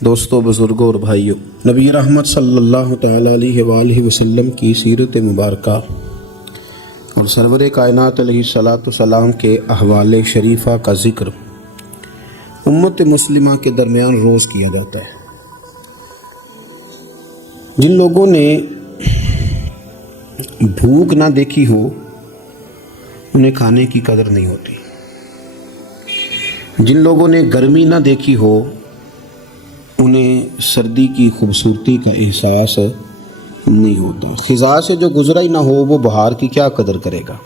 دوستو، بزرگوں اور بھائیوں، نبی رحمت صلی اللہ تعالیٰ علیہ وآلہ وسلم کی سیرت مبارکہ اور سرور کائنات علیہ الصلاۃ والسلام کے احوال شریفہ کا ذکر امت مسلمہ کے درمیان روز کیا جاتا ہے۔ جن لوگوں نے بھوک نہ دیکھی ہو انہیں کھانے کی قدر نہیں ہوتی، جن لوگوں نے گرمی نہ دیکھی ہو انہیں سردی کی خوبصورتی کا احساس نہیں ہوتا۔ خزاں سے جو گزرا ہی نہ ہو وہ بہار کی کیا قدر کرے گا۔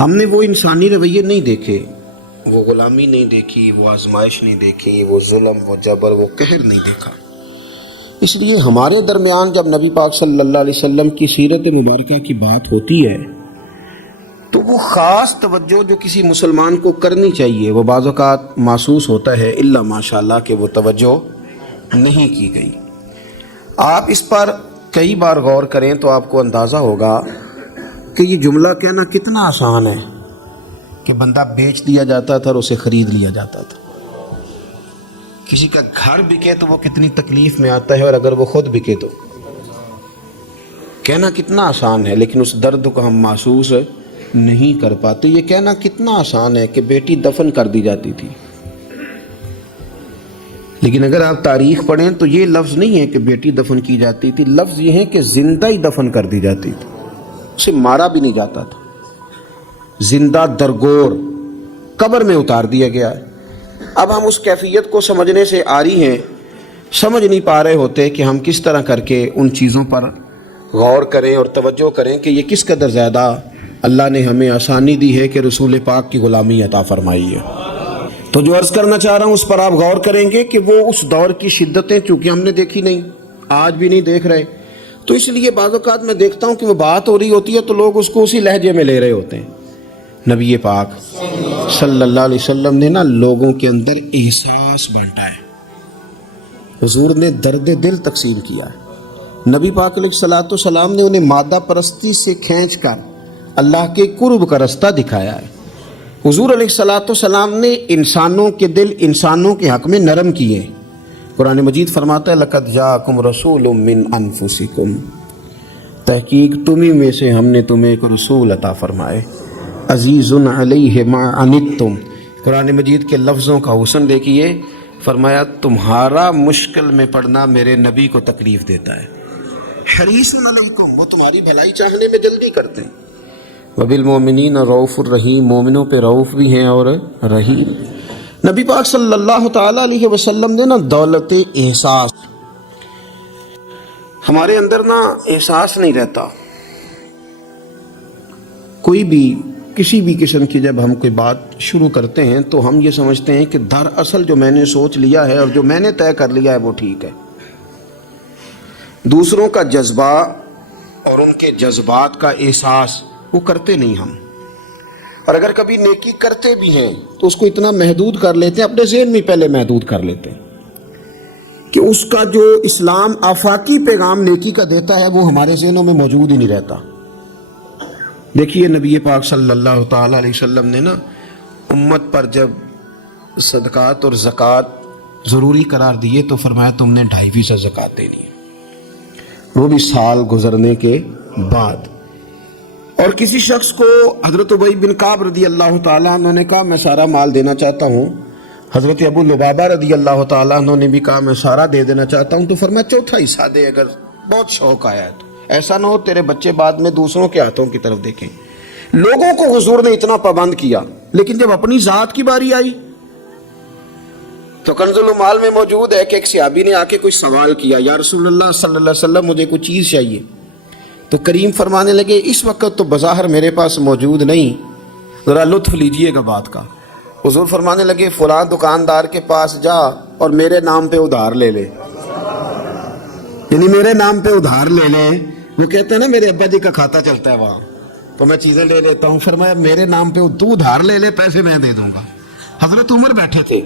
ہم نے وہ انسانی رویے نہیں دیکھے، وہ غلامی نہیں دیکھی، وہ آزمائش نہیں دیکھی، وہ ظلم، وہ جبر، وہ قہر نہیں دیکھا۔ اس لیے ہمارے درمیان جب نبی پاک صلی اللہ علیہ وسلم کی سیرت مبارکہ کی بات ہوتی ہے تو وہ خاص توجہ جو کسی مسلمان کو کرنی چاہیے وہ بعض اوقات محسوس ہوتا ہے الا ماشاءاللہ کہ وہ توجہ نہیں کی گئی۔ آپ اس پر کئی بار غور کریں تو آپ کو اندازہ ہوگا کہ یہ جملہ کہنا کتنا آسان ہے کہ بندہ بیچ دیا جاتا تھا اور اسے خرید لیا جاتا تھا۔ کسی کا گھر بکے تو وہ کتنی تکلیف میں آتا ہے، اور اگر وہ خود بکے تو کہنا کتنا آسان ہے، لیکن اس درد کو ہم محسوس نہیں کر پاتے۔ یہ کہنا کتنا آسان ہے کہ بیٹی دفن کر دی جاتی تھی، لیکن اگر آپ تاریخ پڑھیں تو یہ لفظ نہیں ہے کہ بیٹی دفن کی جاتی تھی، لفظ یہ ہے کہ زندہ ہی دفن کر دی جاتی تھی، اسے مارا بھی نہیں جاتا تھا، زندہ درگور قبر میں اتار دیا گیا ہے۔ اب ہم اس کیفیت کو سمجھنے سے عاری ہیں، سمجھ نہیں پا رہے ہوتے کہ ہم کس طرح کر کے ان چیزوں پر غور کریں اور توجہ کریں کہ یہ کس قدر زیادہ اللہ نے ہمیں آسانی دی ہے کہ رسول پاک کی غلامی عطا فرمائی ہے۔ تو جو عرض کرنا چاہ رہا ہوں اس پر آپ غور کریں گے کہ وہ اس دور کی شدتیں چونکہ ہم نے دیکھی نہیں، آج بھی نہیں دیکھ رہے، تو اس لیے بعض اوقات میں دیکھتا ہوں کہ وہ بات ہو رہی ہوتی ہے تو لوگ اس کو اسی لہجے میں لے رہے ہوتے ہیں۔ نبی پاک صلی اللہ علیہ وسلم نے لوگوں کے اندر احساس بانٹا ہے، حضور نے درد دل تقسیم کیا ہے۔ نبی پاک علیہ الصلوۃ والسلام نے انہیں مادہ پرستی سے کھینچ کر اللہ کے قرب کا رستہ دکھایا ہے۔ حضور علیہ الصلوۃ والسلام نے انسانوں کے دل انسانوں کے حق میں نرم کیے۔ قرآن مجید فرماتا ہے لَقَدْ جَاءَكُمْ رَسُولٌ مِّنْ أَنفُسِكُمْ، تحقیق تمہیں میں سے ہم نے تمہیں ایک رسول عطا فرمائے، عزیز علیہ ما عنتم۔ قرآن مجید کے لفظوں کا حسن دیکھیے، فرمایا تمہارا مشکل میں پڑنا میرے نبی کو تکلیف دیتا ہے، حریص علیکم، وہ تمہاری بھلائی چاہنے میں جلدی کرتے ہیں، وبالمؤمنین رؤوف الرحیم، مومنوں پہ رؤوف بھی ہیں اور رحیم۔ نبی پاک صلی اللہ تعالیٰ علیہ وسلم نے دولت احساس، ہمارے اندر احساس نہیں رہتا، کوئی بھی کسی بھی قسم کی جب ہم کوئی بات شروع کرتے ہیں تو ہم یہ سمجھتے ہیں کہ دراصل جو میں نے سوچ لیا ہے اور جو میں نے طے کر لیا ہے وہ ٹھیک ہے۔ دوسروں کا جذبہ اور ان کے جذبات کا احساس وہ کرتے نہیں ہم، اور اگر کبھی نیکی کرتے بھی ہیں تو اس کو اتنا محدود کر لیتے ہیں، اپنے ذہن میں پہلے محدود کر لیتے ہیں کہ اس کا جو اسلام آفاقی پیغام نیکی کا دیتا ہے وہ ہمارے ذہنوں میں موجود ہی نہیں رہتا۔ دیکھیے نبی پاک صلی اللہ تعالیٰ علیہ وسلم نے امت پر جب صدقات اور زکوٰۃ ضروری قرار دیے تو فرمایا تم نے 2.5% زکوٰۃ دینی ہے، وہ بھی سال گزرنے کے بعد۔ اور کسی شخص کو حضرت ابی بن کعب رضی اللہ تعالیٰ عنہ نے کہا میں سارا مال دینا چاہتا ہوں، حضرت ابو لبابہ رضی اللہ تعالیٰ عنہ نے بھی کہا میں سارا دے دینا چاہتا ہوں، تو فرمایا 1/4 حصہ دے اگر بہت شوق آیا ہے تو، ایسا نہ ہو تیرے بچے بعد میں دوسروں کے ہاتھوں کی طرف دیکھیں۔ لوگوں کو حضور نے اتنا پابند کیا، لیکن جب اپنی ذات کی باری آئی تو کنز المال میں موجود ہے کہ ایک صحابی نے آ کے کچھ سوال کیا، یا رسول اللہ صلی اللہ علیہ وسلم مجھے کچھ چیز چاہیے، تو کریم فرمانے لگے اس وقت تو بظاہر میرے پاس موجود نہیں، ذرا لطف لیجئے گا بات کا۔ حضور فرمانے لگے فلاں دکاندار کے پاس جا اور میرے نام پہ ادھار لے لے، یعنی میرے نام پہ ادھار لے لے۔ وہ کہتے ہیں نا میرے ابا جی کا کھاتا چلتا ہے وہاں تو میں چیزیں لے لیتا ہوں، فرمایا میرے نام پہ تو ادھار لے لے، پیسے میں دے دوں گا۔ حضرت عمر بیٹھے تھے،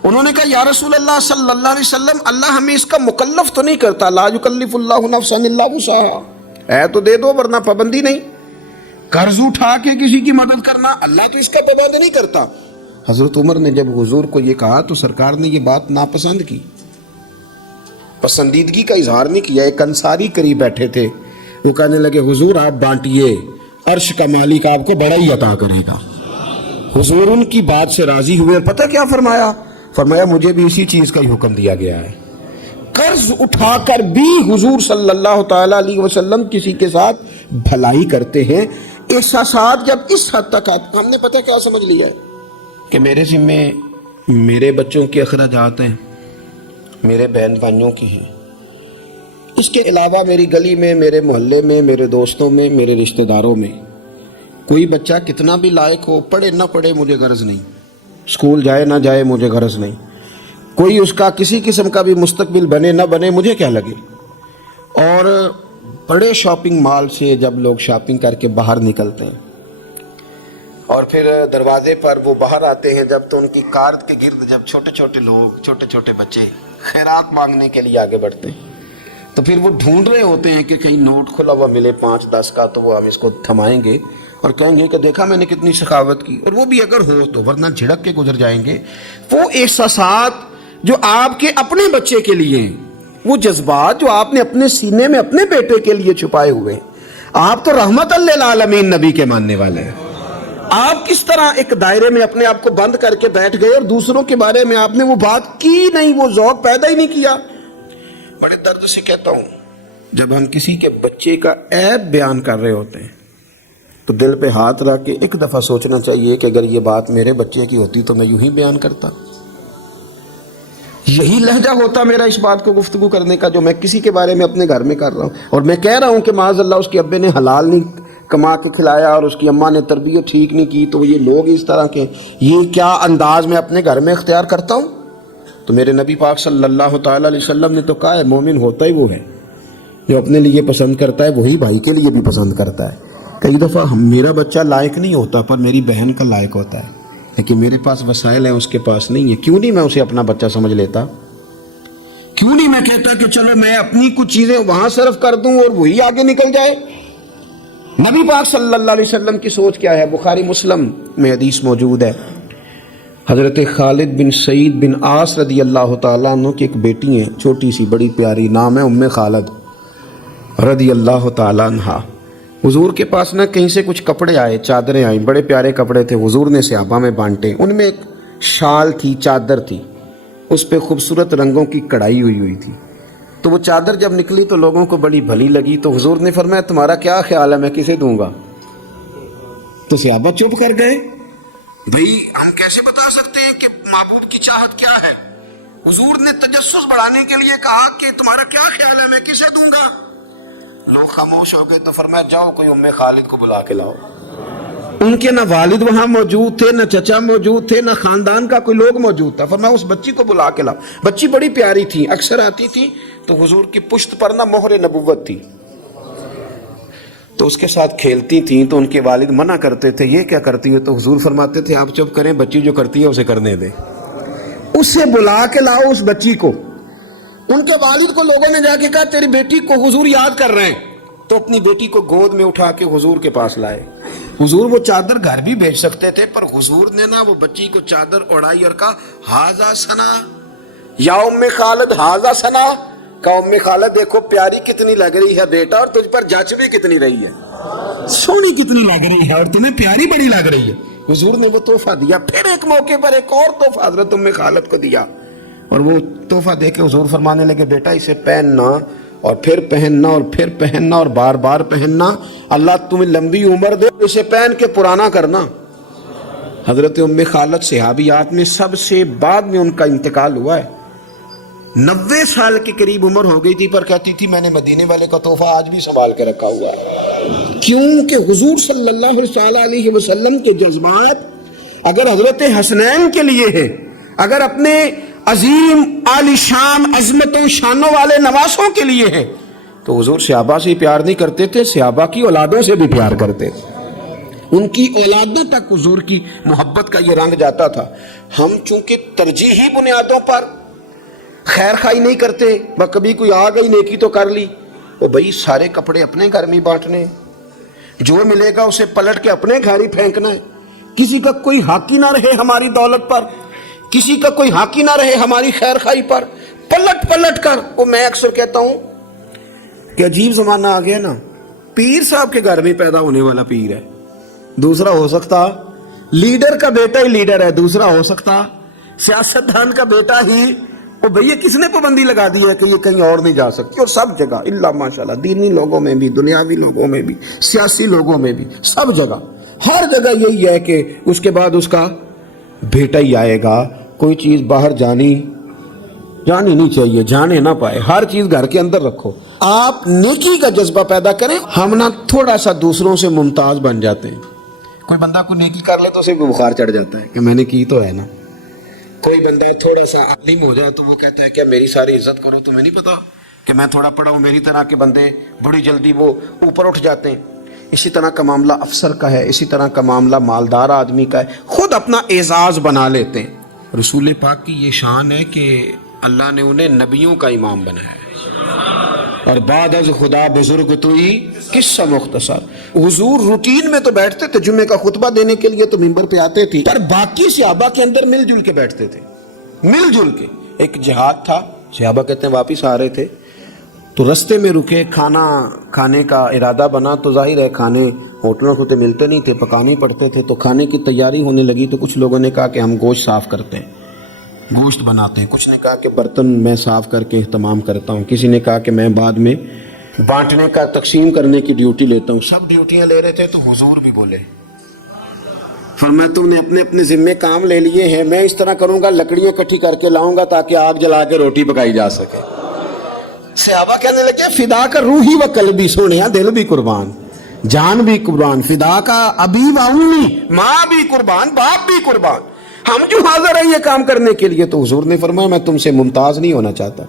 انہوں نے کہا یا رسول اللہ صلی اللہ علیہ وسلم اللہ ہمیں اس کا مکلف تو نہیں کرتا، لا یکلف اللہ نفسا الا وسعها، ہے تو دے دو ورنہ پابندی نہیں۔ قرض اٹھا کے کسی کی مدد کرنا اللہ تو اس کا پابند نہیں کرتا۔ حضرت عمر نے جب حضور کو یہ کہا تو سرکار نے یہ بات ناپسند کی، پسندیدگی کا اظہار نہیں کیا۔ ایک انصاری قریب بیٹھے تھے، وہ کہنے لگے حضور آپ بانٹیے، عرش کا مالک آپ کو بڑا ہی عطا کرے گا۔ حضور ان کی بات سے راضی ہوئے، پتہ کیا فرمایا؟ فرمایا مجھے بھی اسی چیز کا ہی حکم دیا گیا ہے۔ قرض اٹھا کر بھی حضور صلی اللہ تعالیٰ علیہ وسلم کسی کے ساتھ بھلائی کرتے ہیں۔ احساسات جب اس حد تک آتے، ہم نے پتہ کیا سمجھ لیا ہے کہ میرے ذمے میرے بچوں کے اخراجات ہیں، میرے بہن بھائیوں کی ہیں، اس کے علاوہ میری گلی میں، میرے محلے میں، میرے دوستوں میں، میرے رشتہ داروں میں کوئی بچہ کتنا بھی لائق ہو، پڑھے نہ پڑھے مجھے غرض نہیں، اسکول جائے نہ جائے مجھے غرض نہیں، کوئی اس کا کسی قسم کا بھی مستقبل بنے نہ بنے مجھے کیا لگے۔ اور بڑے شاپنگ مال سے جب لوگ شاپنگ کر کے باہر نکلتے ہیں اور پھر دروازے پر وہ باہر آتے ہیں جب، تو ان کی کار کے گرد جب چھوٹے چھوٹے لوگ، چھوٹے چھوٹے بچے خیرات مانگنے کے لیے آگے بڑھتے ہیں، تو پھر وہ ڈھونڈ رہے ہوتے ہیں کہ کہیں نوٹ کھلا ہوا ملے 5-10 کا، تو وہ ہم اس کو تھمائیں گے اور کہیں گے کہ دیکھا میں نے کتنی سخاوت کی، اور وہ بھی اگر ہو تو، ورنہ جھڑک کے گزر جائیں گے۔ وہ احساسات جو آپ کے اپنے بچے کے لیے ہیں، وہ جذبات جو آپ نے اپنے سینے میں اپنے بیٹے کے لیے چھپائے ہوئے ہیں، آپ تو رحمت للعالمین نبی کے ماننے والے ہیں، آپ کس طرح ایک دائرے میں اپنے آپ کو بند کر کے بیٹھ گئے اور دوسروں کے بارے میں آپ نے وہ بات کی نہیں، وہ ذوق پیدا ہی نہیں کیا۔ بڑے درد سے کہتا ہوں، جب ہم کسی کے بچے کا عیب بیان کر رہے ہوتے ہیں تو دل پہ ہاتھ رکھ کے ایک دفعہ سوچنا چاہیے کہ اگر یہ بات میرے بچے کی ہوتی تو میں یوں ہی بیان کرتا، یہی لہجہ ہوتا میرا اس بات کو گفتگو کرنے کا جو میں کسی کے بارے میں اپنے گھر میں کر رہا ہوں، اور میں کہہ رہا ہوں کہ معاذ اللہ اس کے ابے نے حلال نہیں کما کے کھلایا اور اس کی اماں نے تربیت ٹھیک نہیں کی، تو یہ لوگ اس طرح کے، یہ کیا انداز میں اپنے گھر میں اختیار کرتا ہوں؟ تو میرے نبی پاک صلی اللہ تعالیٰ علیہ وسلم نے تو کہا ہے مومن ہوتا ہی وہ ہے جو اپنے لیے پسند کرتا ہے وہی بھائی کے لیے بھی پسند کرتا ہے۔ کئی دفعہ میرا بچہ لائق نہیں ہوتا پر میری بہن کا لائق ہوتا ہے، لیکن میرے پاس وسائل ہیں اس کے پاس نہیں ہے، کیوں نہیں میں اسے اپنا بچہ سمجھ لیتا؟ کیوں نہیں میں کہتا کہ چلو میں اپنی کچھ چیزیں وہاں صرف کر دوں اور وہی آگے نکل جائے؟ نبی پاک صلی اللہ علیہ وسلم کی سوچ کیا ہے؟ بخاری مسلم میں حدیث موجود ہے، حضرت خالد بن سعید بن عاص رضی اللہ تعالیٰ عنہ کی ایک بیٹی ہے، چھوٹی سی بڑی پیاری، نام ہے ام خالد رضی اللہ تعالیٰ عنہ۔ حضور کے پاس نہ کہیں سے کچھ کپڑے آئے، چادریں آئیں، بڑے پیارے کپڑے تھے، حضور نے صحابہ میں بانٹے۔ ان میں ایک شال تھی، چادر تھی، اس پہ خوبصورت رنگوں کی کڑھائی ہوئی تھی۔ تو وہ چادر جب نکلی تو لوگوں کو بڑی بھلی لگی، تو حضور نے فرمایا تمہارا کیا خیال ہے میں کسے دوں گا؟ تو صحابہ چپ کر گئے، بھئی ہم کیسے بتا سکتے ہیں کہ محبوب کی چاہت کیا ہے؟ حضور نے تجسس بڑھانے کے لیے کہا کہ تمہارا کیا خیال ہے میں کسے دوں گا؟ لوگ خاموش ہو گئے، تو فرمایا جاؤ کوئی ام خالد کو بلا کے لاؤ۔ ان کے نہ والد وہاں موجود تھے، نہ چچا موجود تھے، نہ خاندان کا کوئی لوگ موجود تھا، فرمایا اس بچی کو بلا کے لاؤ۔ بچی بڑی پیاری تھی، اکثر آتی تھی تو حضور کی پشت پر نہ مہر نبوت تھی، تو اس کے ساتھ کھیلتی تھیں، تو ان کے والد منع کرتے تھے یہ کیا کرتی ہے؟ تو حضور فرماتے تھے آپ چپ کریں، بچی جو کرتی ہے اسے کرنے دیں، اسے بلا کے لاؤ اس بچی کو۔ ان کے والد کو لوگوں نے جا کے کہا تیری بیٹی کو حضور یاد کر رہے ہیں، تو اپنی بیٹی کو گود میں اٹھا کے حضور کے پاس لائے۔ حضور وہ چادر گھر بھی بھیج سکتے تھے، پر حضور نے نا وہ بچی کو چادر اڑائی اور کہا ہاذا ثنا یا ام خالد، ہاذا ثنا، کہا ام خالد دیکھو پیاری کتنی لگ رہی ہے بیٹا، اور تجھ پر جچ بھی کتنی رہی ہے، سونی کتنی لگ رہی ہے اور تمہیں پیاری بڑی لگ رہی ہے۔ حضور نے وہ تحفہ دیا، پھر ایک موقع پر ایک اور تحفہ حضرت ام خالد کو دیا، اور وہ تحفہ دے کے حضور فرمانے لگے بیٹا اسے پہننا اور پھر پہننا اور پھر پہننا اور بار بار پہننا، اللہ تمہیں لمبی عمر دے، اسے پہن کے پرانا کرنا۔ حضرت ام خالد صحابیات میں سب سے بعد میں ان کا انتقال ہوا ہے، 90 سال کے قریب عمر ہو گئی تھی، پر کہتی تھی میں نے مدینے والے کا تحفہ آج بھی سنبھال کے رکھا ہوا ہے، کیونکہ حضور صلی اللہ علیہ وسلم کے جذبات اگر حضرت حسنین کے لیے ہیں، اگر اپنے عظیم عالی شان عظمتوں شانوں والے نواسوں کے لیے ہیں، تو حضور صحابہ سے پیار نہیں کرتے تھے، صحابہ کی اولادوں سے بھی پیار کرتے تھے، ان کی اولادوں تک حضور کی محبت کا یہ رنگ جاتا تھا۔ ہم چونکہ ترجیحی بنیادوں پر خیر خواہی نہیں کرتے، کبھی کوئی آ گئی نیکی تو کر لی، وہ بھائی سارے کپڑے اپنے گھر میں بانٹنے، جو ملے گا اسے پلٹ کے اپنے گھر ہی پھینکنا ہے، کسی کا کوئی حاکی نہ رہے ہماری دولت پر، کسی کا کوئی حاکی نہ رہے ہماری خیر خائی پر، پلٹ پلٹ کر وہ میں اکثر کہتا ہوں کہ عجیب زمانہ آ گیا نا، پیر صاحب کے گھر میں پیدا ہونے والا پیر ہے، دوسرا ہو سکتا لیڈر کا بیٹا ہی لیڈر ہے، دوسرا ہو سکتا سیاستدان کا بیٹا ہی، وہ بھئی کس نے پابندی لگا دی ہے کہ یہ کہیں اور نہیں جا سکتی؟ اور سب جگہ اللہ ماشاءاللہ، دینی لوگوں میں بھی، دنیاوی لوگوں میں بھی، سیاسی لوگوں میں بھی، سب جگہ، ہر جگہ یہی ہے کہ اس کے بعد اس کا بیٹا ہی آئے گا۔ کوئی چیز باہر جانی نہیں چاہیے، جانے نہ پائے، ہر چیز گھر کے اندر رکھو۔ آپ نیکی کا جذبہ پیدا کریں، ہم نہ تھوڑا سا دوسروں سے ممتاز بن جاتے ہیں۔ کوئی بندہ کو نیکی کر لے تو اسے بخار چڑھ جاتا ہے کہ میں نے کی تو ہے نا۔ کوئی بندہ تھوڑا سا عالم ہو جائے تو وہ کہتا ہے کہ میری ساری عزت کرو، تمہیں نہیں پتا کہ میں تھوڑا پڑھا ہوں؟ میری طرح کے بندے بڑی جلدی وہ اوپر اٹھ جاتے ہیں۔ اسی طرح کا معاملہ افسر کا ہے، اسی طرح کا معاملہ مالدار آدمی کا ہے، خود اپنا اعزاز بنا لیتے ہیں۔ رسول پاک کی یہ شان ہے کہ اللہ نے انہیں نبیوں کا امام بنایا ہے، اور بعد از خدا بزرگ توئی قصہ مختصر۔ حضور روٹین میں تو بیٹھتے تھے، جمعے کا خطبہ دینے کے لیے تو منبر پہ آتے تھے، پر باقی صحابہ کے اندر مل جل کے بیٹھتے تھے، مل جل کے۔ ایک جہاد تھا، صحابہ کہتے ہیں واپس آ رہے تھے تو رستے میں رکے، کھانا کھانے کا ارادہ بنا، تو ظاہر ہے کھانے ہوٹلوں کو تو ملتے نہیں تھے، پکانے پڑتے تھے، تو کھانے کی تیاری ہونے لگی تو کچھ لوگوں نے کہا کہ ہم گوشت صاف کرتے ہیں، گوشت بناتے ہیں، کچھ نے کہا کہ برتن میں صاف کر کے اہتمام کرتا ہوں، کسی نے کہا کہ میں بعد میں بانٹنے کا تقسیم کرنے کی ڈیوٹی لیتا ہوں۔ سب ڈیوٹیاں لے رہے تھے تو حضور بھی بولے، فرمایا تم نے اپنے اپنے ذمے کام لے لیے ہیں، میں اس طرح کروں گا، لکڑیاں اکٹھی کر کے لاؤں گا تاکہ آگ جلا کے روٹی پکائی جا سکے۔ صحابہ کہنے لگے فدا کا روحی و قلبی، سونیا دل بھی قربان، جان بھی قربان، فدا کا ابی و امی، ماں بھی قربان، باپ بھی قربان، ہم جو حاضر ہیں یہ کام کرنے کے لیے۔ تو حضور نے فرمایا میں تم سے ممتاز نہیں ہونا چاہتا،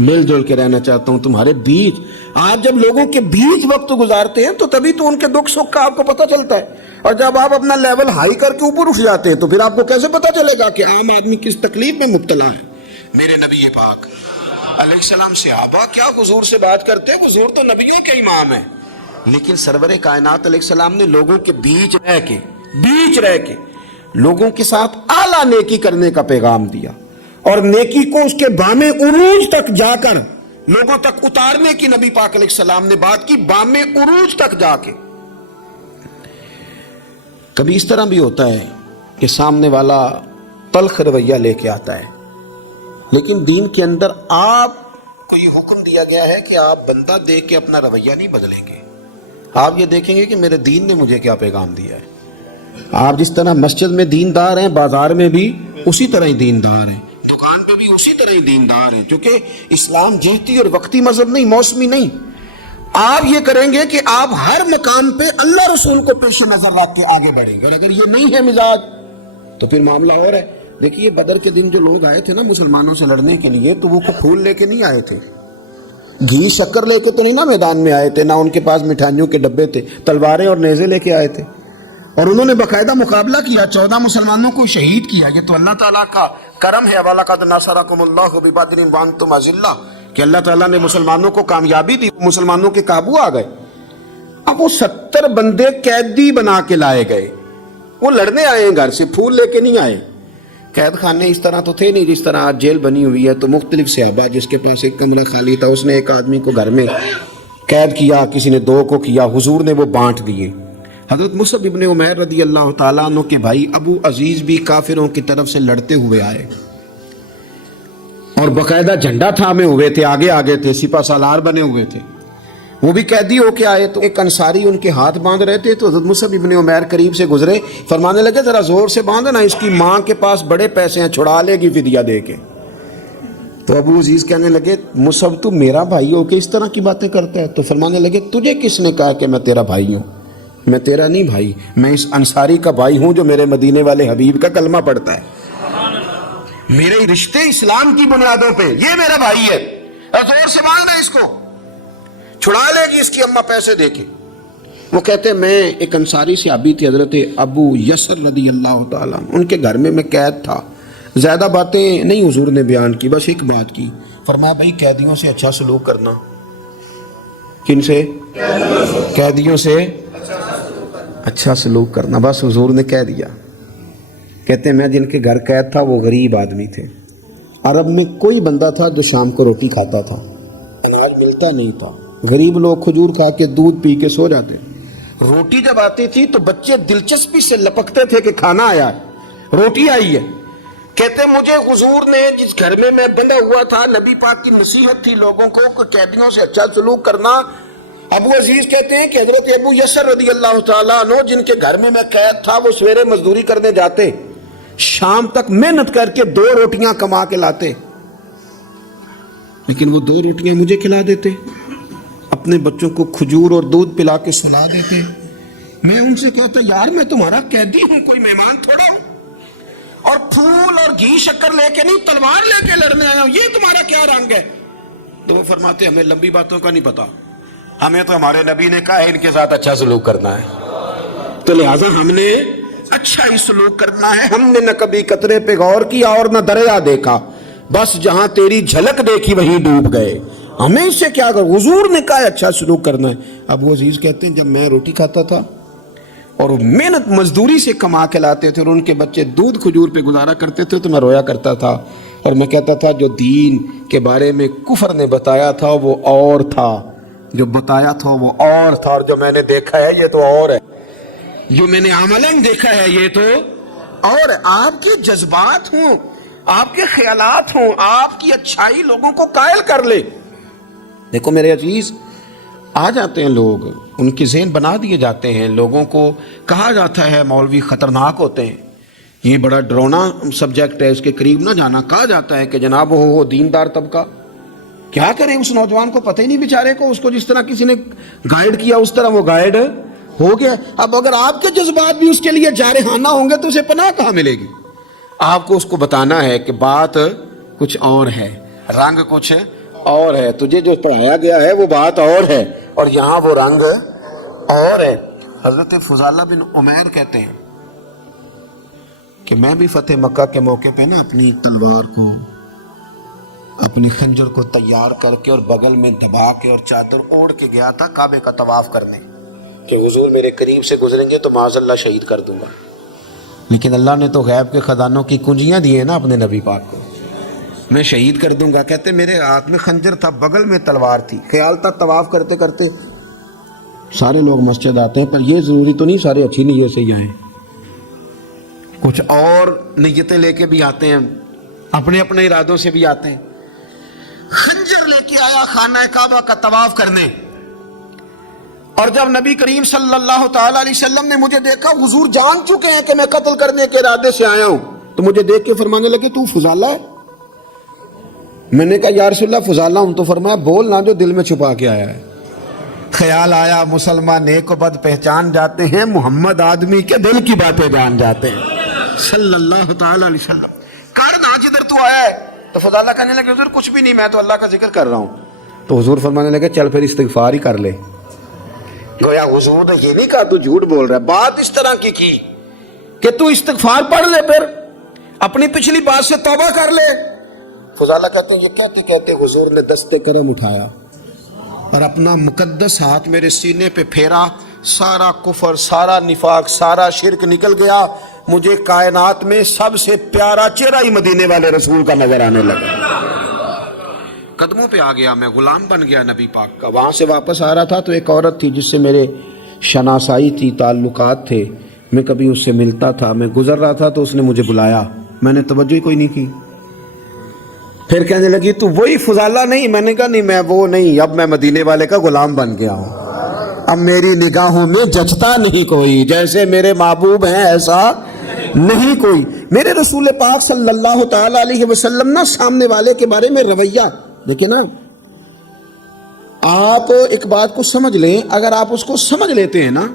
مل جل کے رہنا چاہتا ہوں تمہارے بیچ۔ آپ جب لوگوں کے بیچ وقت گزارتے ہیں تو تبھی تو ان کے دکھ سکھ کا آپ کو پتہ چلتا ہے، اور جب آپ اپنا لیول ہائی کر کے اوپر اٹھ جاتے ہیں تو پھر آپ کو کیسے پتہ چلے گا کہ عام آدمی کس تکلیف میں مبتلا ہے۔ میرے نبی پاک علیہ السلام صحابہ کیا حضور سے بات کرتے ہیں، حضور تو نبیوں کے امام ہیں، لیکن سرور کائنات علیہ السلام نے لوگوں کے بیچ رہ کے لوگوں کے ساتھ اعلیٰ نیکی کرنے کا پیغام دیا، اور نیکی کو اس کے بام عروج تک جا کر لوگوں تک اتارنے کی نبی پاک علیہ السلام نے بات کی، بام عروج تک جا کے۔ کبھی اس طرح بھی ہوتا ہے کہ سامنے والا تلخ رویہ لے کے آتا ہے، لیکن دین کے اندر آپ کو یہ حکم دیا گیا ہے کہ آپ بندہ دیکھ کے اپنا رویہ نہیں بدلیں گے، آپ یہ دیکھیں گے کہ میرے دین نے مجھے کیا پیغام دیا ہے۔ آپ جس طرح مسجد میں دیندار ہیں، بازار میں بھی اسی طرح ہی دیندار ہیں، دکان پہ بھی اسی طرح ہی دیندار ہیں، کیونکہ اسلام جہتی اور وقتی مذہب نہیں، موسمی نہیں۔ آپ یہ کریں گے کہ آپ ہر مقام پہ اللہ رسول کو پیش نظر رکھ کے آگے بڑھیں گے، اور اگر یہ نہیں ہے مزاج تو پھر معاملہ اور ہے۔ دیکھیے بدر کے دن جو لوگ آئے تھے نا مسلمانوں سے لڑنے کے لیے، تو وہ پھول لے کے نہیں آئے تھے، گھی شکر لے کے تو نہیں نا میدان میں آئے تھے، نہ ان کے پاس مٹھائیوں کے ڈبے تھے، تلواریں اور نیزے لے کے آئے تھے، اور انہوں نے باقاعدہ مقابلہ کیا، 14 مسلمانوں کو شہید کیا۔ یہ تو اللہ تعالیٰ کا کرم ہے، وَلَقَدْ نَصَرَكُمُ اللَّهُ بِبَدْرٍ وَأَنْتُمْ أَذِلَّةٌ، کہ اللہ تعالیٰ نے مسلمانوں کو کامیابی دی، مسلمانوں کے قابو آ گئے۔ اب وہ 70 بندے قیدی بنا کے لائے گئے، وہ لڑنے آئے ہیں گھر سے، پھول لے کے نہیں آئے۔ قید خانے اس طرح تو تھے نہیں جس طرح آج جیل بنی ہوئی ہے، تو مختلف صحابہ، جس کے پاس ایک کمرہ خالی تھا اس نے ایک آدمی کو گھر میں قید کیا، کسی نے 2 کو کیا، حضور نے وہ بانٹ دیے۔ حضرت مصعب ابن عمیر رضی اللہ تعالیٰ عنہ کے بھائی ابو عزیز بھی کافروں کی طرف سے لڑتے ہوئے آئے، اور باقاعدہ جھنڈا تھامے ہوئے تھے، آگے آگے تھے، سپہ سالار بنے ہوئے تھے، وہ بھی قیدی ہو کے آئے۔ تو ایک انصاری ان کے ہاتھ باندھ رہے تھے، تو حضرت مصعب ابن عمیر قریب سے گزرے، فرمانے لگے ذرا زور سے باندھنا، اس کی ماں کے پاس بڑے پیسے ہیں، چھڑا لے گی فدیہ دے کے۔ تو ابو عزیز کہنے لگے مصعب تو میرا بھائی ہو کے اس طرح کی باتیں کرتا ہے؟ تو فرمانے لگے تجھے کس نے کہا کہ میں تیرا بھائی ہوں؟ میں تیرا نہیں بھائی، میں اس انصاری کا بھائی ہوں جو میرے مدینے والے حبیب کا کلمہ پڑھتا ہے، میرے رشتے اسلام کی بنیادوں پہ، یہ میرا بھائی ہے، اور زور سے باندھنا اس کو، چھڑا لے گی اس کی اماں پیسے دے کے۔ وہ کہتے ہیں میں ایک انصاری صحابی تھے حضرت ابو یسر رضی اللہ تعالیٰ، ان کے گھر میں قید تھا، زیادہ باتیں نہیں حضور نے بیان کی، بس ایک بات کی، فرمایا بھائی قیدیوں سے اچھا سلوک کرنا۔ کن سے؟ قیدیوں سے اچھا سلوک کرنا، بس حضور نے کہہ دیا۔ کہتے ہیں میں جن کے گھر قید تھا وہ غریب آدمی تھے. عرب میں کوئی بندہ تھا جو شام کو روٹی کھاتا تھا, اناج ملتا نہیں تھا. غریب لوگ کھجور کھا کے دودھ پی کے سو جاتے. روٹی جب آتی تھی تو بچے دلچسپی سے لپکتے تھے کہ کھانا آیا ہے, روٹی آئی ہے. کہتے مجھے حضور نے جس گھر میں بندہ ہوا تھا, نبی پاک کی نصیحت تھی لوگوں کو کہ قیدیوں سے اچھا سلوک کرنا. ابو عزیز کہتے ہیں کہ حضرت ابو یسر رضی اللہ تعالیٰ عنہ جن کے گھر میں قید تھا, وہ سویرے مزدوری کرنے جاتے, شام تک محنت کر کے 2 روٹیاں کما کے لاتے, لیکن وہ 2 روٹیاں مجھے کھلا دیتے, اپنے بچوں کو کھجور اور دودھ پلا کے سلا دیتے. میں ان سے کہتا یار میں تمہارا قیدی ہوں, کوئی مہمان تھوڑا ہوں, اور پھول اور گھی شکر لے کے نہیں تلوار لے کے لڑنے آیا ہوں, یہ تمہارا کیا رنگ ہے؟ تو وہ فرماتے ہمیں لمبی باتوں کا نہیں پتا, ہمیں تو ہمارے نبی نے کہا ہے ان کے ساتھ اچھا سلوک کرنا ہے, تو لہٰذا ہم نے اچھا ہی سلوک کرنا ہے. ہم نے نہ کبھی قطرے پہ غور کیا اور نہ دریا دیکھا, بس جہاں تیری جھلک دیکھی وہیں ڈوب گئے. ہمیں اس سے کیا کر, حضور نے کہا اچھا سلوک کرنا ہے. اب وہ عزیز کہتے ہیں جب میں روٹی کھاتا تھا اور محنت مزدوری سے کما کے لاتے تھے اور ان کے بچے دودھ کھجور پہ گزارا کرتے تھے تو میں رویا کرتا تھا, اور میں کہتا تھا جو دین کے بارے میں کفر نے بتایا تھا وہ اور تھا, جو بتایا تھا وہ اور تھا, اور جو میں نے دیکھا ہے یہ تو اور ہے, جو میں نے عملاً دیکھا ہے یہ تو اور. آپ کے جذبات ہوں, آپ کے خیالات ہوں, آپ کی اچھائی لوگوں کو قائل کر لے. دیکھو میرے عزیز, آ جاتے ہیں لوگ, ان کی ذہن بنا دیے جاتے ہیں, لوگوں کو کہا جاتا ہے مولوی خطرناک ہوتے ہیں, یہ بڑا ڈرونا سبجیکٹ ہے, اس کے قریب نہ جانا. کہا جاتا ہے کہ جناب ہو دیندار طبقہ, کیا کریں اس نوجوان کو پتہ ہی نہیں بیچارے کو, اس کو جس طرح کسی نے گائیڈ کیا اس طرح وہ گائیڈ ہو گیا. اب اگر آپ کے جذبات بھی اس کے لیے جارحانہ ہوں گے تو اسے پناہ کہاں ملے گی؟ آپ کو اس کو بتانا ہے کہ بات کچھ اور ہے, رنگ کچھ اور ہے, تجھے جو پڑھایا گیا ہے وہ بات اور ہے, اور یہاں وہ رنگ اور ہے. حضرت فضالہ بن عمیر کہتے ہیں کہ میں بھی فتح مکہ کے موقع پہ نا اپنی تلوار کو, اپنی خنجر کو تیار کر کے اور بغل میں دبا کے اور چادر اوڑھ کے گیا تھا کعبے کا طواف کرنے, کہ حضور میرے قریب سے گزریں گے تو معاذ اللہ شہید کر دوں گا. لیکن اللہ نے تو غیب کے خزانوں کی کنجیاں دی ہیں نا اپنے نبی پاک کو, میں شہید کر دوں گا. کہتے میرے ہاتھ میں خنجر تھا, بغل میں تلوار تھی. خیال تھا طواف کرتے کرتے سارے لوگ مسجد آتے ہیں, پر یہ ضروری تو نہیں سارے اچھی نیت سے ہی آئیں, کچھ اور نیتیں لے کے بھی آتے ہیں, اپنے اپنے ارادوں سے بھی آتے ہیں. خنجر لے کے آیا خانہ کعبہ کا طواف کرنے, اور جب نبی کریم صلی اللہ تعالی علیہ وسلم نے مجھے دیکھا, حضور جان چکے ہیں کہ میں قتل کرنے کے ارادے سے آیا ہوں, تو مجھے دیکھ کے فرمانے لگے تو فضالہ ہے؟ میں نے کہا یا رسول اللہ فضالہ ہوں. تو فرمایا بول نہ جو دل میں چھپا کے آیا ہے. خیال آیا مسلمان نیک و بد پہچان جاتے ہیں, محمد آدمی کے دل کی باتیں جان جاتے ہیں صلی اللہ تعالی علیہ وسلم. کر نہ جدھر تو آیا ہے. تو فضالہ کہنے لگے حضور کچھ بھی نہیں, میں تو اللہ کا ذکر کر رہا ہوں. تو حضور فرمانے لگے چل پھر استغفار ہی کر لے. گویا حضور نے یہ نہیں کہا تو جھوٹ بول رہا ہے, بات اس طرح کی کہ تو استغفار پڑھ لے, پھر اپنی پچھلی بات سے توبہ کر لے. فضالہ کہتے ہیں یہ کہتے کہتے حضور نے دست کرم اٹھایا اور اپنا مقدس ہاتھ میرے سینے پہ پھیرا, سارا کفر, سارا نفاق, سارا شرک نکل گیا. مجھے کائنات میں سب سے پیارا چہرہ ہی مدینے والے رسول کا نظر آنے لگا. قدموں پہ آ گیا, میں غلام بن گیا نبی پاک کا. وہاں سے واپس آ رہا تھا تو ایک عورت تھی جس سے میرے شناسائی تھی, تعلقات تھے, میں کبھی اس سے ملتا تھا. میں گزر رہا تھا تو اس نے مجھے بلایا, میں نے توجہ ہی کوئی نہیں کی. پھر کہنے لگی تو وہی فضالہ نہیں؟ میں نے کہا نہیں میں وہ نہیں, اب میں مدینے والے کا غلام بن گیا ہوں, اب میری نگاہوں میں جچتا نہیں کوئی, جیسے میرے محبوب ہیں ایسا نہیں کوئی. میرے رسول پاک صلی اللہ تعالی علیہ وسلم نا سامنے والے کے بارے میں رویہ دیکھیں نا, آپ ایک بات کو سمجھ لیں, اگر آپ اس کو سمجھ لیتے ہیں نا,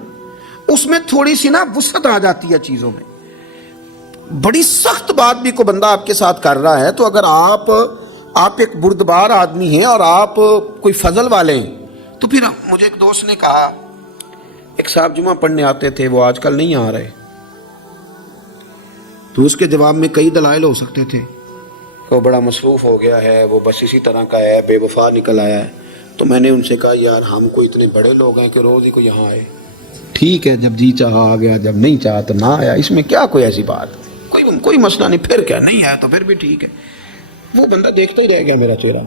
اس میں تھوڑی سی نا وسعت آ جاتی ہے چیزوں میں. بڑی سخت بات بھی کو بندہ آپ کے ساتھ کر رہا ہے, تو اگر آپ ایک بردبار آدمی ہیں اور آپ کوئی فضل والے ہیں, تو پھر مجھے ایک دوست نے کہا, ایک صاحب جمعہ پڑھنے آتے تھے, وہ آج کل نہیں آ رہے. تو اس کے جواب میں کئی دلائل ہو سکتے تھے, وہ بڑا مصروف ہو گیا ہے, وہ بس اسی طرح کا ہے, بے وفا نکل آیا ہے. تو میں نے ان سے کہا یار ہم کو اتنے بڑے لوگ ہیں کہ روز ہی کو یہاں آئے, ٹھیک ہے جب جی چاہا آ گیا, جب نہیں چاہا تو نہ آیا, اس میں کیا کوئی ایسی بات, کوئی مسئلہ نہیں، پھر کیا، نہیں آیا تو پھر بھی ٹھیک ہے۔ وہ بندہ دیکھتا ہی رہ گیا میرا چہرہ۔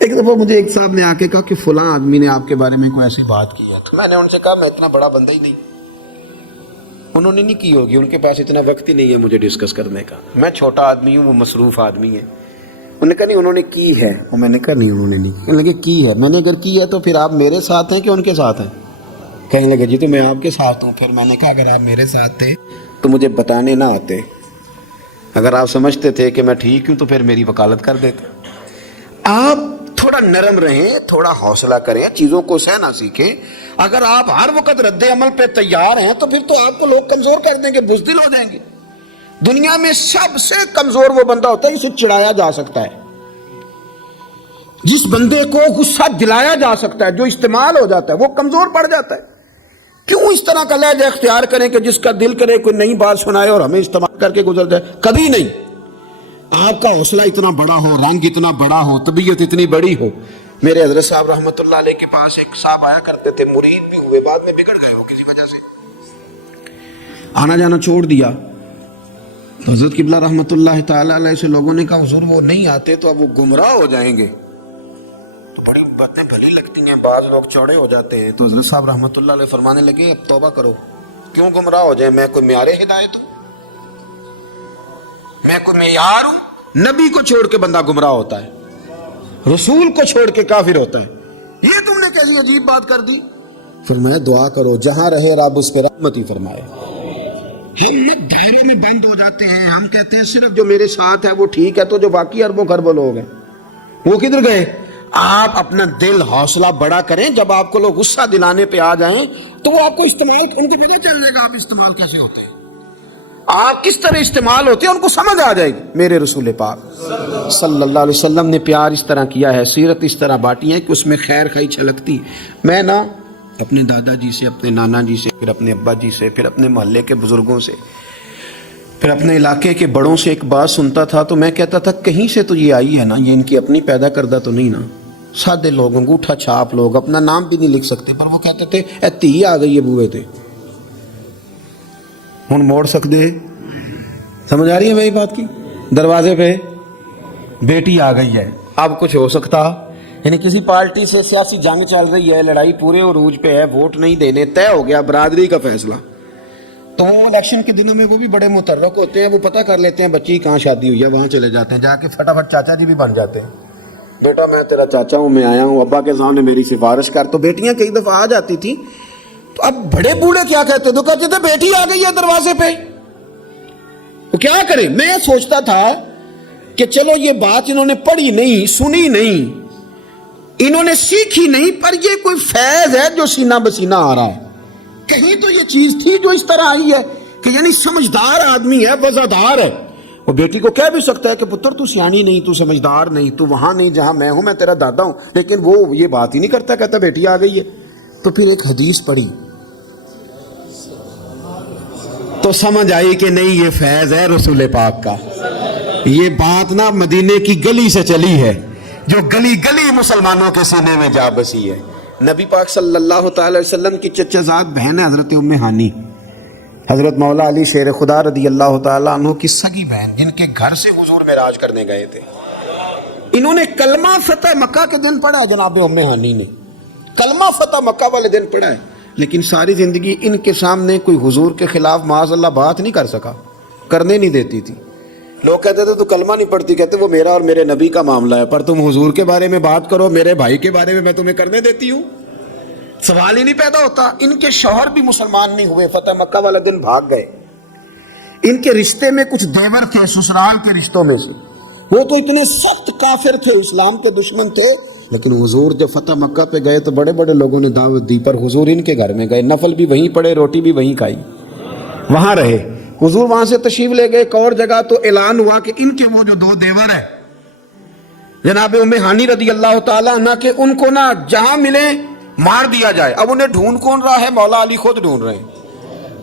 ایک دفعہ مجھے ایک صاحب نے آ کے کہا کہ فلاں آدمی نے آپ کے بارے میں کوئی ایسی بات کی ہے، تو میں نے ان سے کہا میں اتنا بڑا بندہ ہی نہیں، انہوں نے نہیں کی ہوگی، ان کے پاس اتنا وقت ہی نہیں ہے مجھے ڈسکس کرنے کا، میں چھوٹا آدمی ہوں، وہ مصروف آدمی ہے۔ انہوں نے کہا نہیں انہوں نے کی ہے، اور میں نے کہا نہیں انہوں نے نہیں کی۔ کہنے لگے کی ہے، میں نے اگر کی ہے تو پھر آپ میرے ساتھ ہیں کہ ان کے ساتھ ہیں؟ کہنے لگے جی تو میں آپ کے ساتھ ہوں۔ پھر میں نے کہا اگر آپ میرے ساتھ تھے تو مجھے بتانے نہ آتے، اگر آپ سمجھتے تھے کہ میں ٹھیک ہوں تو پھر میری وکالت کر دیتے۔ آپ تھوڑا نرم رہیں، تھوڑا حوصلہ کریں، چیزوں کو سہنا سیکھیں۔ اگر آپ ہر وقت رد عمل پہ تیار ہیں تو پھر تو آپ کو لوگ کمزور کر دیں گے، بزدل ہو جائیں گے۔ دنیا میں سب سے کمزور وہ بندہ ہوتا ہے جسے چڑھایا جا سکتا ہے، جس بندے کو غصہ دلایا جا سکتا ہے، جو استعمال ہو جاتا ہے وہ کمزور پڑ جاتا ہے۔ کیوں اس طرح کا لہجہ اختیار کریں کہ جس کا دل کرے کوئی نئی بات سنائے اور ہمیں استعمال کر کے گزر جائے؟ کبھی نہیں۔ آپ کا حوصلہ اتنا بڑا ہو، رنگ اتنا بڑا ہو، طبیعت اتنی بڑی ہو۔ میرے حضرت صاحب رحمۃ اللہ علیہ کے پاس ایک صاحب آیا کرتے تھے، مرید بھی ہوئے، بعد میں بگڑ گئے ہو کسی وجہ سے، آنا جانا چھوڑ دیا۔ تو حضرت قبلہ رحمۃ اللہ تعالی علیہ سے لوگوں نے کہا حضور وہ نہیں آتے تو اب وہ گمراہ ہو جائیں گے۔ تو بڑی باتیں بھلی لگتی ہیں، بعض لوگ چوڑے ہو جاتے ہیں۔ تو حضرت صاحب رحمۃ اللہ علیہ فرمانے لگے اب توبہ کرو، کیوں گمراہ ہو جائیں؟ میں کوئی معیار ہدایت ہوں؟ میں کوئی معیار ہوں؟ نبی کو چھوڑ کے بندہ گمراہ ہوتا ہے، رسول کو چھوڑ کے کافر ہوتا ہے، یہ تم نے کیسی عجیب بات کر دی؟ فرمایا دعا کرو جہاں رہے رب اس پہ رحمت ہی فرمائے۔ ہم دائرے میں بند ہو جاتے ہیں، ہم کہتے ہیں صرف جو میرے ساتھ ہے وہ ٹھیک ہے، تو جو باقی اربوں خربوں لوگ ہیں وہ کدھر گئے؟ آپ اپنا دل حوصلہ بڑا کریں، جب آپ کو لوگ غصہ دلانے پہ آ جائیں تو وہ آپ کو استعمال، ان کو پتہ چل جائے گا آپ استعمال کیسے ہوتے ہیں، آپ کس طرح استعمال ہوتے ہیں ان کو سمجھ آ جائے گی۔ میرے رسول پاک صلی اللہ علیہ وسلم نے پیار اس طرح کیا ہے، سیرت اس طرح بانٹی ہے کہ اس میں خیر خائی چھلکتی۔ میں نا اپنے دادا جی سے، اپنے نانا جی سے، پھر اپنے ابا جی سے، پھر اپنے محلے کے بزرگوں سے، پھر اپنے علاقے کے بڑوں سے ایک بات سنتا تھا تو میں کہتا تھا کہیں سے تو یہ آئی ہے نا، یہ ان کی اپنی پیدا کردہ تو نہیں نا۔ سادے لوگ، انگوٹھا چھاپ لوگ، اپنا نام بھی نہیں لکھ سکتے، پر وہ کہتے تھے اے تھی آ گئی ہے بوئے تھے، ہن موڑ سکتے؟ سمجھ آ رہی ہے میری بات کی؟ دروازے پہ بیٹی آ گئی ہے، اب کچھ ہو سکتا؟ یعنی کسی پارٹی سے سیاسی جنگ چل رہی ہے، لڑائی پورے عروج پہ ہے، ووٹ نہیں دینے، طے ہو گیا برادری کا فیصلہ، تو وہ الیکشن کے دنوں میں وہ بھی بڑے متحرک ہوتے ہیں، وہ پتہ کر لیتے ہیں بچی کہاں شادی ہوئی ہے، وہاں چلے جاتے ہیں، جا کے فٹافٹ چاچا جی بھی بن جاتے ہیں، بیٹا میں تیرا چاچا ہوں، میں آیا ہوں، ابا کے سامنے میری سفارش کر۔ تو بیٹیاں کئی دفعہ آ جاتی تھی، تو اب بڑے بوڑھے کیا کہتے تو کہتے تھے بیٹی آ گئی ہے دروازے پہ، تو کیا کریں؟ میں سوچتا تھا کہ چلو یہ بات انہوں نے پڑھی نہیں، سنی نہیں، انہوں نے سیکھی نہیں، پر یہ کوئی فیض ہے جو سینہ بسینہ آ رہا ہے، کہیں تو یہ چیز تھی جو اس طرح آئی ہے کہ یعنی سمجھدار آدمی ہے، وزادار ہے، وہ بیٹی کو کہہ بھی سکتا ہے کہ پتر تو سیانی نہیں، تو سمجھدار نہیں، تو وہاں نہیں جہاں میں ہوں، میں تیرا دادا ہوں، لیکن وہ یہ بات ہی نہیں کرتا، کہتا بیٹی آ گئی ہے۔ تو پھر ایک حدیث پڑھی تو سمجھ آئی کہ نہیں یہ فیض ہے رسول پاک کا، یہ بات نا مدینے کی گلی سے چلی ہے، جو گلی گلی مسلمانوں کے سینے میں جا بسی ہے۔ نبی پاک صلی اللہ تعالی وسلم کی چچا زاد بہن ہے حضرت ام ہانی، حضرت مولا علی شیر خدا رضی اللہ تعالیٰ عنہ کی سگی بہن، جن کے گھر سے حضور معراج کرنے گئے تھے۔ انہوں نے کلمہ فتح مکہ کے دن پڑھا ہے، جناب ام ہانی نے کلمہ فتح مکہ والے دن پڑھا ہے، لیکن ساری زندگی ان کے سامنے کوئی حضور کے خلاف معاذ اللہ بات نہیں کر سکا، کرنے نہیں دیتی تھی۔ لوگ کہتے تھے تو کلمہ نہیں پڑھتی، کہتے وہ میرا اور میرے نبی کا معاملہ ہے، پر تم حضور کے بارے میں بات کرو، میرے بھائی کے بارے میں تمہیں کرنے دیتی ہوں؟ سوال ہی نہیں پیدا ہوتا۔ ان کے شوہر بھی مسلمان نہیں ہوئے، فتح مکہ والا دن بھاگ گئے۔ ان کے رشتے میں کچھ دیور تھے سسرال کے رشتوں میں سے، وہ تو اتنے سخت کافر تھے، اسلام کے دشمن تھے، لیکن حضور جب فتح مکہ پہ گئے تو بڑے بڑے لوگوں نے دعوت دی، پر حضور ان کے گھر میں گئے، نفل بھی وہیں پڑے، روٹی بھی وہیں کھائی، وہاں رہے۔ حضور وہاں سے تشریف لے گئے ایک اور جگہ، تو اعلان ہوا کہ ان کے وہ جو دو دیور ہیں جناب ام ہانی رضی اللہ تعالیٰ عنہ کے، ان کو نا جہاں ملے مار دیا جائے۔ اب انہیں ڈھونڈ کون رہا ہے؟ مولا علی خود ڈھونڈ رہے ہیں،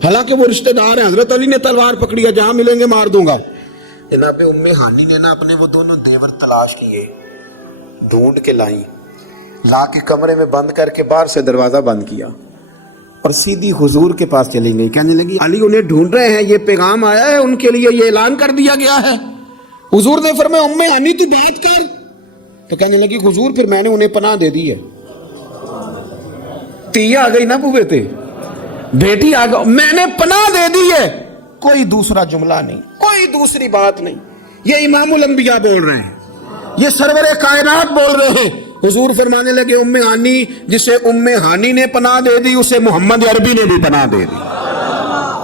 حالانکہ وہ رشتہ دار ہیں، حضرت علی نے تلوار پکڑی ہے، جہاں ملیں گے مار دوں گا۔ جناب ام ہانی نے نا اپنے وہ دونوں دیور تلاش کیے، ڈھونڈ کے لائیں، لا کے کمرے میں بند کر کے باہر سے دروازہ بند کیا، اور سیدھی حضور کے پاس چلی گئی. کہنے لگی علی انہیں ڈھونڈ رہے ہیں, یہ پیغام آیا ہے ان کے لیے, یہ اعلان کر دیا گیا ہے. حضور نے فرمایا ام ہانی تو بات کر. تو کہنے لگی حضور پھر میں نے انہیں پناہ دے دی ہے. تیا آ گئی نا بوے تے, بیٹی آ گئی, میں نے پناہ دے دی ہے. کوئی دوسرا جملہ نہیں, کوئی دوسری بات نہیں. یہ امام الانبیاء بول رہے ہیں, یہ سرور کائنات بول رہے ہیں. حضور فرمانے لگے ام ہانی, جسے ام ہانی نے پناہ دے دی اسے محمد عربی نے بھی پناہ دے دی.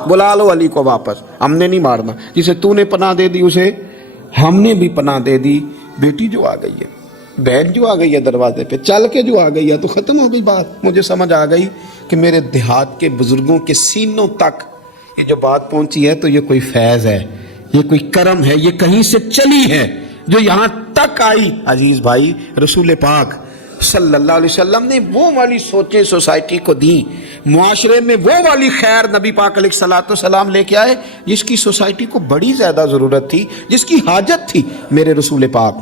بلا لو علی کو واپس, ہم نے نہیں مارنا. جسے تو نے پناہ دے دی اسے ہم نے بھی پناہ دے دی. بیٹی جو آ گئی ہے, بہن جو آ گئی ہے دروازے پہ, چل کے جو آ گئی ہے تو ختم ہو گئی بات. مجھے سمجھ آ گئی کہ میرے دیہات کے بزرگوں کے سینوں تک یہ جو بات پہنچی ہے تو یہ کوئی فیض ہے, یہ کوئی کرم ہے, یہ کہیں سے چلی ہے جو یہاں تک آئی. عزیز بھائی, رسول پاک صلی اللہ علیہ وسلم نے وہ والی سوچیں سوسائٹی کو دی, معاشرے میں وہ والی خیر نبی پاک علیہ الصلوۃ والسلام لے کے آئے جس کی سوسائٹی کو بڑی زیادہ ضرورت تھی, جس کی حاجت تھی. میرے رسول پاک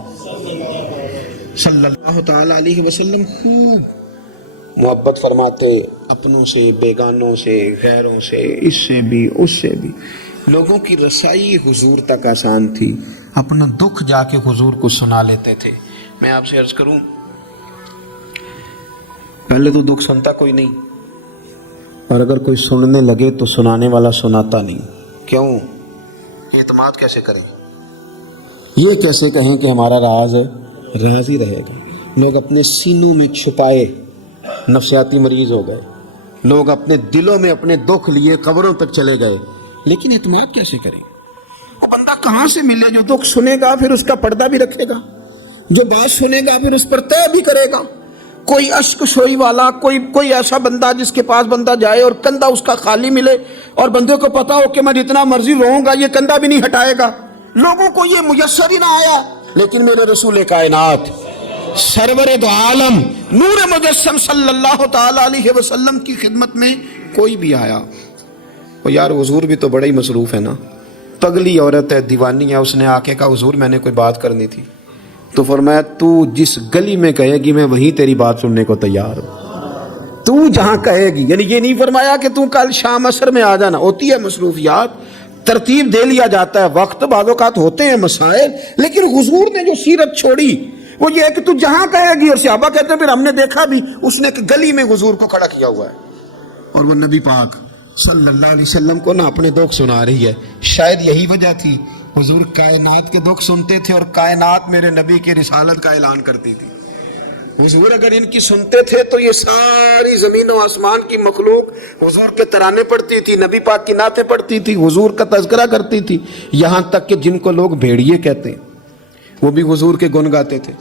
صلی اللہ تعالی علیہ وسلم خوب محبت فرماتے اپنوں سے, بیگانوں سے, غیروں سے, اس سے بھی اس سے بھی. لوگوں کی رسائی حضور تک آسان تھی, اپنا دکھ جا کے حضور کو سنا لیتے تھے. میں آپ سے عرض کروں, پہلے تو دکھ سنتا کوئی نہیں, اور اگر کوئی سننے لگے تو سنانے والا سناتا نہیں. کیوں؟ اعتماد کیسے کریں, یہ کیسے کہیں کہ ہمارا راز راز ہی رہے گا. لوگ اپنے سینوں میں چھپائے نفسیاتی مریض ہو گئے, لوگ اپنے دلوں میں اپنے دکھ لیے قبروں تک چلے گئے. لیکن اعتماد کیسے کریں؟ وہ بندہ کہاں سے ملے جو دکھ سنے گا پھر اس کا پردہ بھی رکھے گا, جو بات سنے گا پھر اس پر طے بھی کرے گا. کوئی اشک شوئی والا, کوئی ایسا بندہ جس کے پاس بندہ جائے اور کندھا اس کا خالی ملے اور بندے کو پتا ہو کہ میں جتنا مرضی رہوں گا یہ کندھا بھی نہیں ہٹائے گا. لوگوں کو یہ میسر ہی نہ آیا. لیکن میرے رسول کائنات سرور دو عالم نور مجسم صلی اللہ تعالی علیہ وسلم کی خدمت میں کوئی بھی آیا, اور یار حضور بھی تو بڑے ہی مصروف ہے نا, پگلی عورت ہے, دیوانی ہے. اس نے آ کے کہا حضور میں نے کوئی بات کرنی تھی. تو فرمایا تو جس گلی میں کہے گی میں وہیں تیری بات سننے کو تیار ہوں, تو جہاں کہے گی. یعنی یہ نہیں فرمایا کہ تو کل شام عصر میں آ جانا, ہوتی ہے مصروفیات, ترتیب دے لیا جاتا ہے, وقت بعض اوقات ہوتے ہیں مسائل. لیکن حضور نے جو سیرت چھوڑی وہ یہ ہے کہ تو جہاں کہے گی. اور صحابہ کہتے ہیں پھر ہم نے دیکھا بھی اس نے ایک گلی میں حضور کو کھڑا کیا ہوا ہے, اور وہ نبی پاک صلی اللہ علیہ وسلم کو نہ اپنے دکھ سنا رہی ہے. شاید یہی وجہ تھی حضور کائنات کے دکھ سنتے تھے اور کائنات میرے نبی کی رسالت کا اعلان کرتی تھی. حضور اگر ان کی سنتے تھے تو یہ ساری زمین و آسمان کی مخلوق حضور کے ترانے پڑھتی تھی, نبی پاک کی نعتیں پڑھتی تھی, حضور کا تذکرہ کرتی تھی. یہاں تک کہ جن کو لوگ بھیڑیے کہتے ہیں وہ بھی حضور کے گن گاتے تھے.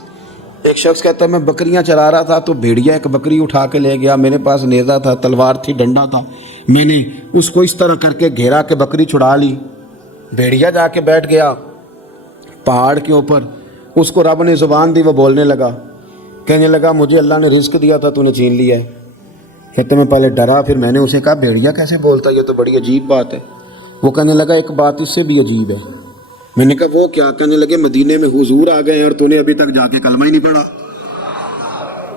ایک شخص کہتا ہے میں بکریاں چرا رہا تھا تو بھیڑیا ایک بکری اٹھا کے لے گیا, میرے پاس نیزہ تھا, تلوار تھی, ڈنڈا تھا, میں نے اس کو اس طرح کر کے گھیرا کہ بکری چھڑا لی. بھیڑیا جا کے بیٹھ گیا پہاڑ کے اوپر, اس کو رب نے زبان دی, وہ بولنے لگا, کہنے لگا مجھے اللہ نے رزق دیا تھا تو نے چھین لیا ہے. کہتے میں پہلے ڈرا, پھر میں نے اسے کہا بھیڑیا کیسے بولتا, یہ تو بڑی عجیب بات ہے. وہ کہنے لگا ایک بات اس سے بھی عجیب ہے. میں نے کہا وہ کیا؟ کہنے لگے مدینے میں حضور آ گئے ہیں اور تو نے ابھی تک جا کے کلمہ ہی نہیں پڑھا.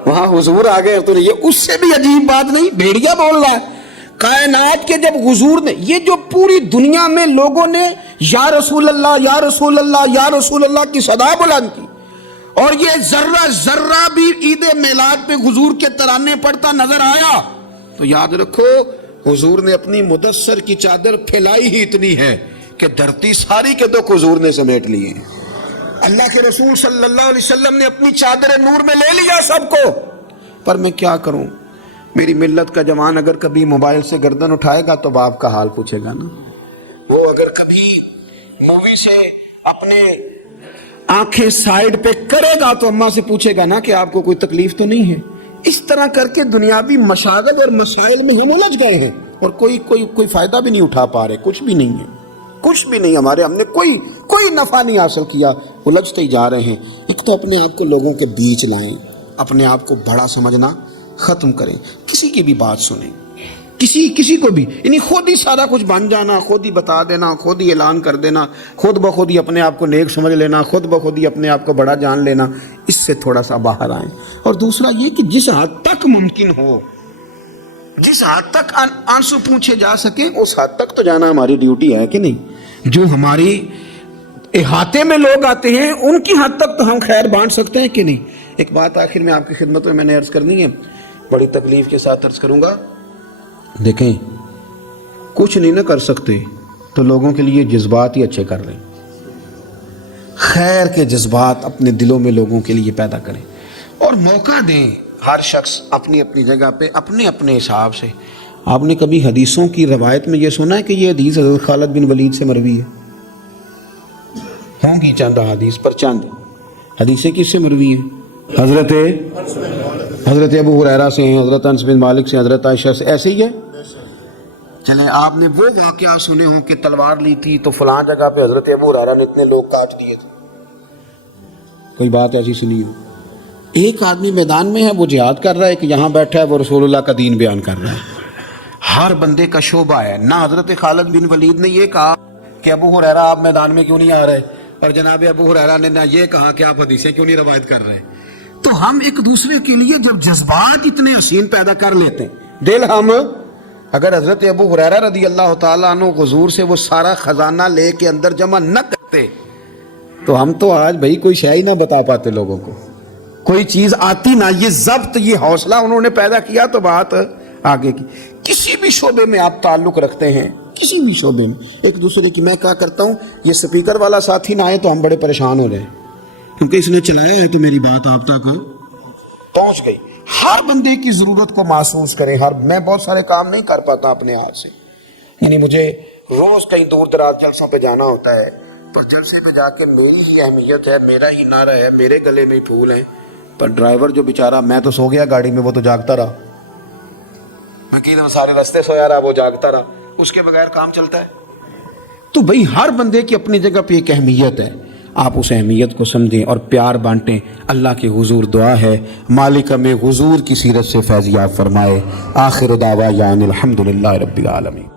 وہاں حضور آ گئے اور تو نے, یہ اس سے بھی عجیب بات نہیں, بھیڑیا بول رہا ہے. کائنات کے جب حضور نے یہ جو پوری دنیا میں لوگوں نے یا رسول اللہ یا رسول اللہ یا رسول اللہ کی صدا بلند کی, اور یہ ذرہ ذرہ بھی عید میلاد پہ حضور کے ترانے پڑھتا نظر آیا, تو یاد رکھو حضور نے اپنی مدثر کی چادر پھیلائی ہی اتنی ہے کہ دھرتی ساری کے دکھ حضور نے سمیٹ لیے. اللہ کے رسول صلی اللہ علیہ وسلم نے اپنی چادر نور میں لے لیا سب کو. پر میں کیا کروں, میری ملت کا جوان اگر کبھی موبائل سے گردن اٹھائے گا تو باپ کا حال پوچھے گا نا, وہ اگر کبھی مووی سے اپنے آنکھیں سائیڈ پہ کرے گا تو اماں سے پوچھے گا نا کہ آپ کو کوئی تکلیف تو نہیں ہے. اس طرح کر کے دنیاوی مشاغل اور مسائل میں ہم الجھ گئے ہیں اور کوئی فائدہ بھی نہیں اٹھا پا رہے, کچھ بھی نہیں ہے, کچھ بھی نہیں ہمارے, ہم نے کوئی نفع نہیں حاصل کیا, الجھتے ہی جا رہے ہیں. ایک تو اپنے آپ کو لوگوں کے بیچ لائیں, اپنے آپ کو بڑا سمجھنا ختم کریں, کسی کی بھی بات سنیں, کسی کو بھی, یعنی خود ہی سارا کچھ بن جانا, خود ہی بتا دینا, خود ہی اعلان کر دینا, خود بخود ہی اپنے آپ کو نیک سمجھ لینا, خود بخود ہی اپنے آپ کو بڑا جان لینا, اس سے تھوڑا سا باہر آئیں. اور دوسرا یہ کہ جس حد تک ممکن ہو جس حد تک آنسو پوچھے جا سکیں اس حد تک تو جانا ہماری ڈیوٹی ہے کہ نہیں؟ جو ہماری احاطے میں لوگ آتے ہیں ان کی حد تک تو ہم خیر بانٹ سکتے ہیں کہ نہیں؟ ایک بات آخر میں آپ کی خدمت میں نے عرض کرنی ہے، بڑی تکلیف کے ساتھ عرض کروں گا. دیکھیں، کچھ نہیں نہ کر سکتے تو لوگوں کے لیے جذبات ہی اچھے کر لیں، خیر کے جذبات اپنے دلوں میں لوگوں کے لیے پیدا کریں اور موقع دیں. ہر شخص اپنی اپنی جگہ پہ اپنے اپنے حساب سے. آپ نے کبھی حدیثوں کی روایت میں یہ سنا ہے کہ یہ حدیث حضرت خالد بن ولید سے مروی ہے؟ ہوں گی چند حدیث پر چند حدیثیں کس سے مروی ہیں؟ حضرت ابو ہریرہ سے ہیں، حضرت انس بن مالک سے، حضرت عائشہ سے، ایسے ہی ہے. چلیں آپ نے وہ واقعہ سنے ہوں کہ تلوار لی تھی تو فلاں جگہ پہ حضرت ابو ہریرہ نے اتنے لوگ کاٹ دیے تھے، کوئی بات ایسی سنی ہو؟ ایک آدمی میدان میں ہے، وہ جہاد کر رہا ہے، کہ یہاں بیٹھا ہے وہ رسول اللہ کا دین بیان کر رہا ہے. ہر بندے کا شعبہ ہے. نہ حضرت خالد بن ولید نے یہ کہا کہ ابو ہریرہ آپ میدان میں کیوں نہیں آ رہے، اور جناب ابو ہریرہ نے نہ یہ کہا کہ آپ حدیثیں کیوں نہیں روایت کر رہے. تو ہم ایک دوسرے کے لیے جب جذبات اتنے حسین پیدا کر لیتے ہیں، دل ہم اگر حضرت ابو ہریرہ رضی اللہ تعالیٰ عنہ حضور سے وہ سارا خزانہ لے کے اندر جمع نہ کرتے تو ہم تو آج بھائی کوئی شے ہی نہ بتا پاتے لوگوں کو، کوئی چیز آتی نہ. یہ ضبط، یہ حوصلہ انہوں نے پیدا کیا تو بات آگے کی. کسی بھی شعبے میں آپ تعلق رکھتے ہیں، کسی بھی شعبے میں ایک دوسرے کی، میں کیا کرتا ہوں، یہ سپیکر والا ساتھی نہ آئے تو ہم بڑے پریشان ہو رہے ہیں کیونکہ اس نے چلایا ہے تو میری بات آپ تک پہنچ گئی. ہر بندے کی ضرورت کو محسوس کریں. میں بہت سارے کام نہیں کر پاتا اپنے ہاتھ سے، یعنی مجھے روز کہیں دور دراز جلسوں پہ جانا ہوتا ہے، تو جلسے پہ جا کے میری ہی اہمیت ہے، میرا ہی نعرہ ہے، میرے گلے میں پھول ہیں. پر ڈرائیور جو بیچارہ، میں تو سو گیا گاڑی میں، وہ تو جاگتا رہا، میں کئی دفعہ سارے راستے سویا رہا، وہ جاگتا رہا. اس کے بغیر کام چلتا ہے؟ تو بھئی ہر بندے کی اپنی جگہ پہ ایک اہمیت ہے. آپ اس اہمیت کو سمجھیں اور پیار بانٹیں. اللہ کے حضور دعا ہے مالک ہمیں حضور کی سیرت سے فیض یاب فرمائے. آخر دعوانا الحمدللہ رب العالمین.